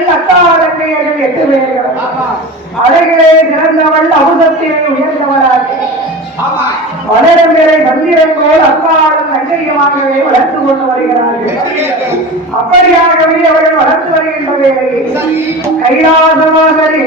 அத்தாரங்கையர்கள் எட்டு பேர்கள். அழகிலே சிறந்தவள் அமுதத்திலே உயர்ந்தவளாக. வளரம்பிரை மந்திரங்கோல் அப்பாடும் தங்கையுமாகவே வளர்த்து கொண்டு வருகிறார்கள். அப்படியாகவே அவர்கள் வளர்த்து வருகின்ற வேளையில் கைலாசமாகவே